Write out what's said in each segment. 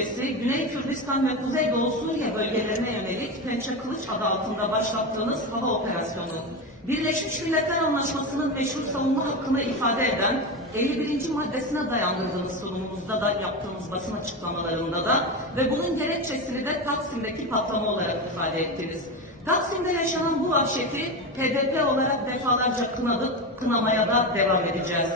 öncesi Güney Kürdistan ve Kuzeydoğu Suriye bölgelerine yönelik Pençe Kılıç adı altında başlattığınız hava operasyonu, Birleşmiş Milletler Anlaşması'nın meşhur savunma hakkını ifade eden 51. maddesine dayandırdığınız sunumumuzda da yaptığımız basın açıklamalarında da ve bunun gerekçesini de Taksim'deki patlama olarak ifade ettiniz. Taksim'de yaşanan bu vahşeti HDP olarak defalarca kınadık, kınamaya da devam edeceğiz.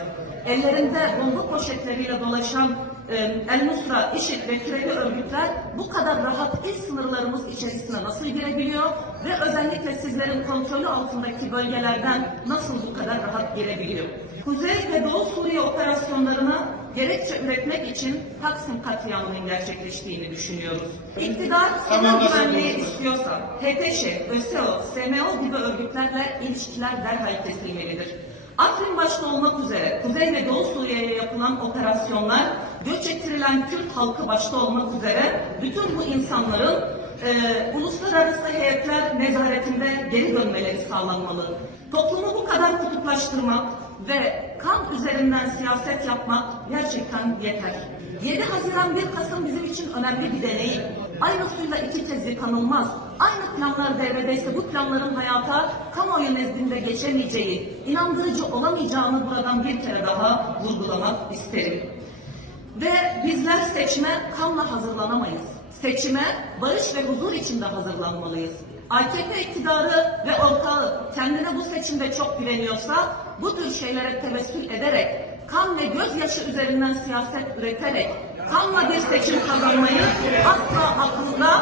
Ellerinde bomba poşetleriyle dolaşan e, El Nusra, IŞİD ve türevi örgütler bu kadar rahat il sınırlarımız içerisine nasıl girebiliyor ve özellikle sizlerin kontrolü altındaki bölgelerden nasıl bu kadar rahat girebiliyor? Kuzey ve Doğu Suriye operasyonlarına gerekçe üretmek için Taksim katliamının gerçekleştiğini düşünüyoruz. İktidar sınır güvenliği istiyorsa HTŞ, ÖSEO, SMO gibi örgütlerle ilişkiler derhal kesilmelidir. Afrin başta olmak üzere Kuzey ve Doğu Suriye'ye yapılan operasyonlar, göç ettirilen Kürt halkı başta olmak üzere bütün bu insanların e, uluslararası heyetler nezaretinde geri dönmeleri sağlanmalı. Toplumu bu kadar kutuplaştırmak ve kan üzerinden siyaset yapmak gerçekten yeter. 7 Haziran 1 Kasım bizim için önemli bir deneyim. Aynı suyla iki kez yıkanılmaz. Aynı planlar devredeyse bu planların hayata kamuoyu nezdinde geçemeyeceği, inandırıcı olamayacağını buradan bir kere daha vurgulamak isterim. Ve bizler seçime kanla hazırlanamayız. Seçime barış ve huzur içinde hazırlanmalıyız. AKP iktidarı ve ortağı kendine bu seçimde çok güveniyorsa bu tür şeylere tevessül ederek kan ve gözyaşı üzerinden siyaset üreterek kanla bir seçim kazanmayı asla aklında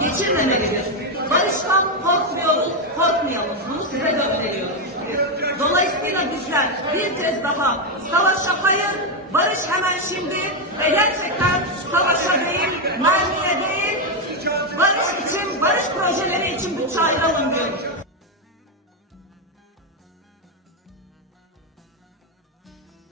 geçirmemelidir. Barıştan korkmuyoruz, korkmayalım. Bunu size gösteriyoruz. Dolayısıyla bizler bir kez daha savaşa hayır, barış hemen şimdi ve gerçekten barış projeleri için bütçe diyoruz.